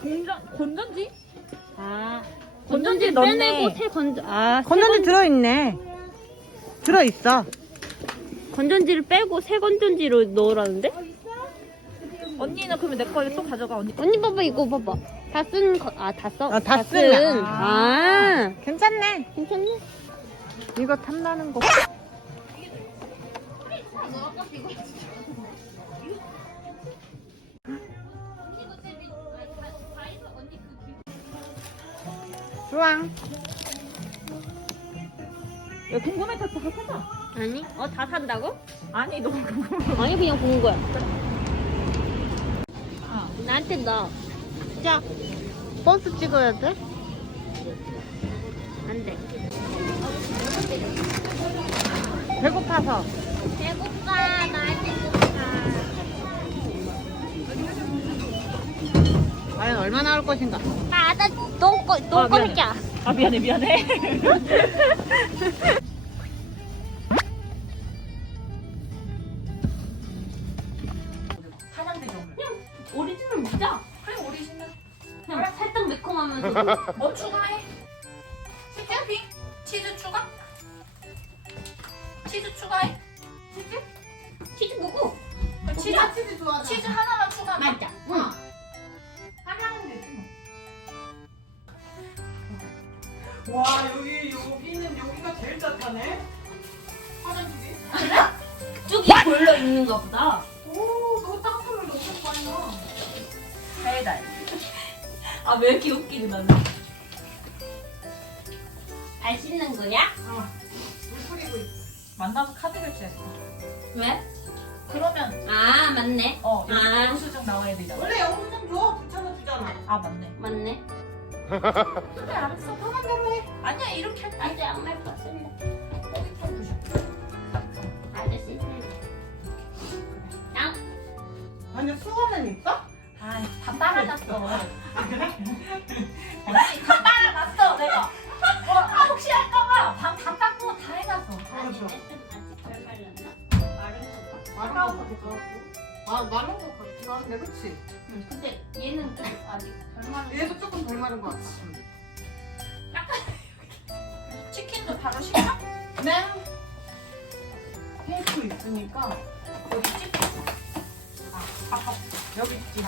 건전 건전지? 아 건전지 건전지 넣네. 빼내고 새 건전 아 건전지 들어있네. 들어있어. 건전지를 빼고 새 건전지로 넣으라는데? 언니는 그러면 내 거에 또 가져가 언니. 언니 봐봐 이거 봐봐 다 쓴 거 아 다 써? 아, 다 쓴. 아, 괜찮네. 괜찮네 이거 탐나는 거. 좋아. 야 궁금해서 다 사자. 아니 어 다 산다고? 아니 너무 궁금해. 아니 그냥 본 거야 나한테 넣 어 자, 버스 찍어야 돼? 안돼 배고파서. 배고파 나한테 배고파 과연 얼마 나 올 것인가? 아나 똥꼬 아, 미안해. 똥꼬니까 아 미안해 미안해. 하면서 뭐 추가해? 치즈핑? 치즈 추가? 치즈 추가해? 치즈? 치즈 먹고 그럼 치즈 치즈 좋아하잖아. 치즈 하나만 추가해. 맞자 응 하나는 되지 뭐. 와, 여기, 여기는 여기가 제일 따뜻하네. 화장실이? 그쪽이 보일러 있는가 보다 오, 너 따뜻하면 너무 좋아요. 배달. 아 왜 이렇게 웃기지 나는 잘 씻는 거야? 물 뿌리고 있어. 만나서 카드 결제했어. 왜? 그러면 아 맞네 어 아. 영수증 나와야 되잖아. 원래 영수증 줘. 붙여서 주잖아. 아 맞네. 맞네 그래 알았어. 편한 대로 해. 아니야 이렇게 할게. 아직 안말 거기 좀 주셔. 아저씨 양 아니, 수건은 있어? 아다 빨아놨어. 빨아놨어 내가. 어, 아, 혹시 할까봐 방 다 닦고 다 해놨어. 그렇죠. 마른 거 하고. 아, 마른 거 한데, 그치? 응, 근데 얘는 좀 아직 덜 마른 얘도 조금 덜 마른 거 같아. 치킨도 바로 시켜? 네. 케이크 있으니까 여기 치킨. 아 아까 여기 있지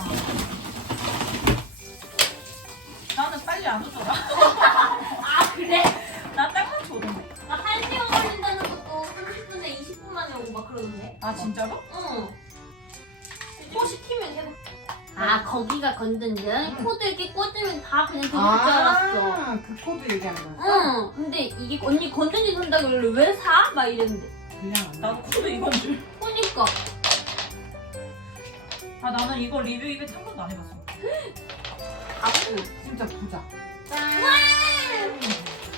빨리 안 오더라. 아 그래? 나 딸만 오던데. 나 1시간 걸린다는 것도 30분에 20분 만에 오고 막 그러던데 아 진짜로? 응. 또 시키면 되고. 아 거기가 건전지 코드 이렇게 꽂으면 다 그냥 되는 줄 알았어. 아, 그 코드 얘기하는 거야? 응. 근데 이게 언니 건전지 산다고 원래 왜 사? 막 이랬는데. 그냥 안 나도 코드 이건 줄. 보니까 아 나는 이거 리뷰 이벤트 한 번도 안 해봤어. 아프. 진짜 부자.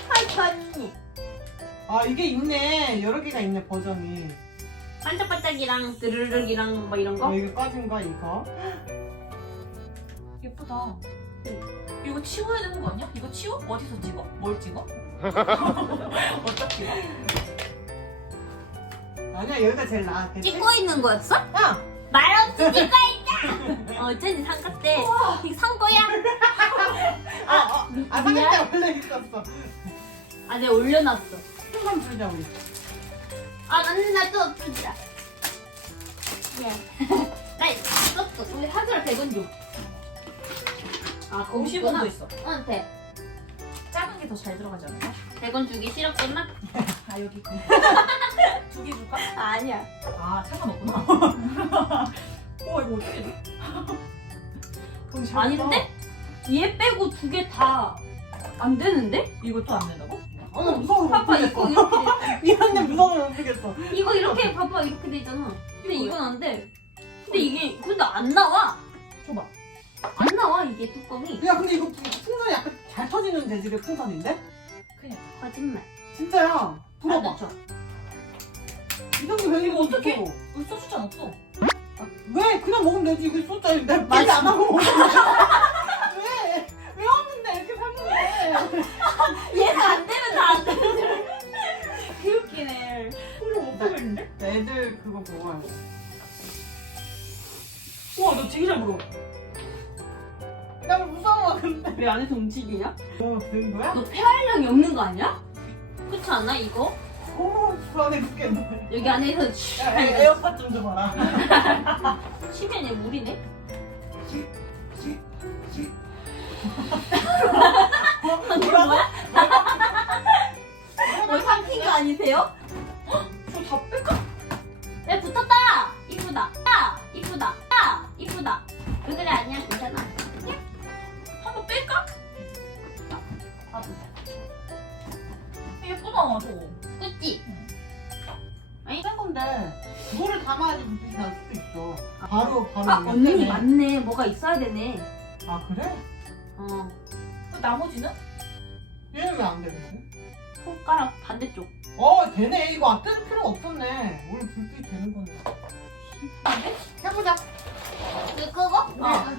하이파니. 아, 이게 있네. 여러 개가 있네, 버전이. 반짝반짝이랑 드르륵이랑 막 이런 어, 거. 이거 꺼진 거, 이거. 예쁘다. 이거 치워야 되는 거 아니야? 이거 치워? 어디서 찍어? 뭘 찍어? 어디다 찍어? 아니야, 여기가 제일 나아. 됐지? 찍고 있는 거였어? 야! 말 없이 찍고. 어, 어쩐지. 이거 산 거야? 아, 어, 아, 사진자 원래 있었어. 아, 내가 올려놨어. 한번 주자, 우리. 아, 나는 나도 주자. 예. 나 이거 썼어. 우리 하드라 100원 줘. 아, 거기 50원도 있어. 응, 돼. 작은 게 더 잘 들어가지 않나? 100원 주기 싫었구나? 아 여기 그. 두개 줄까? 아니야. 아 상관없구나. 어 이거 어떻게 돼? 돈잘 아닌데? 얘 빼고 두 개 다 안 되는데? 이것도 안 된다고? 어, 무서워, 봐봐, 못 이거. 이렇게. 미안해, 무서워, 못 보겠어. 이거 이렇게 봐봐, 이렇게 돼 있잖아. 근데 이건 안 돼. 근데 이게, 근데 안 나와. 줘봐. 안 나와, 이게 뚜껑이. 야, 근데 이거 풍선이 약간 잘 터지는 재질의 풍선인데? 그냥. 거짓말. 진짜야. 불어봐. 줘. 이정도 왜 이거 어떡해? 어떡해? 우리 소주잔 없어. 왜? 그냥 먹으면 되지. 이거 소짜인데 빨리 안 하고 돼. 왜? 왜 없는데 이렇게 샀는데? 얘가 안 되면 다 안 되는 개웃기네. 소주 못 보겠는데? 애들 그거 먹어요. 우와, 너 되게 잘 불어. 나 무서워 근데. 왜 안에서 움직이냐? 뭐든 거야? 너 폐활량이 없는 거 아니야? 그렇지 않나 이거? 오 불안해 죽겠네. 여기 안에서 야, 에, 에어팟 좀 줘봐라. 치면 얘 물이네? 뭐라고? 뭐 삼킨 거 아니세요? 저다 뺄까? 야 붙었다! 아 언니 떼네. 맞네 뭐가 있어야 되네 아 그래? 어 나머지는? 얘는 왜 안 되는 손가락 반대쪽 어 되네 이거 안 떼는 필요 없었네. 원래 불빛 되는 거네. 해보자. 이거 끄고? 네. 어나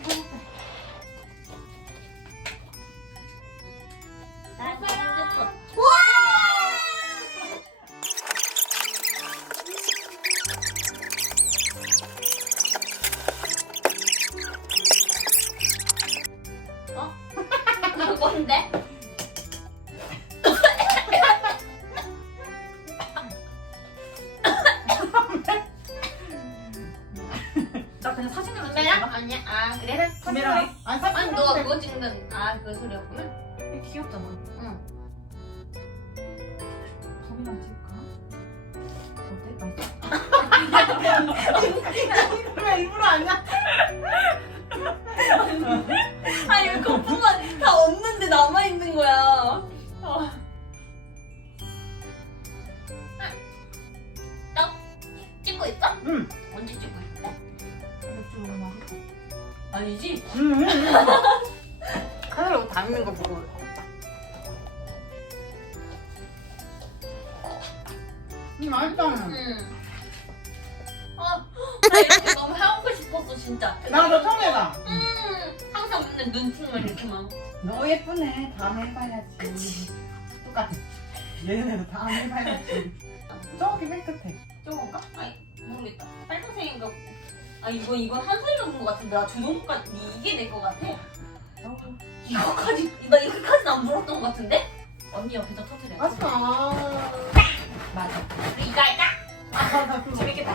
아니야 아 그래? 해. 아니 아니 사진 너가 돼. 그거 찍는 아그 소리였구나 귀엽잖아. 응 범이랑 찍을까? 아니지? 응. 카메라 닿는 거 보고. 음 맛있다. 응 아, 나 이렇게 너무 해보고 싶었어 진짜 나도 처음 해봐. 음 항상 맨날 눈팅만 이렇게만 너 예쁘네. 다음에 해봐야지. 그치. 똑같아. 얘네도 다음에 해봐야지. 저기 맨 끝에. 저건가? 아니 모르겠다 빨간색인가 아 이거 이건 한소리 먹은 것 같은데 나 조종까지 이게 내 것 같아 이거까지 나 이거까지는 안 물었던 것 같은데? 언니 옆에서 터트려. 맞아. 우리 이거 할까? 아, 재밌겠다.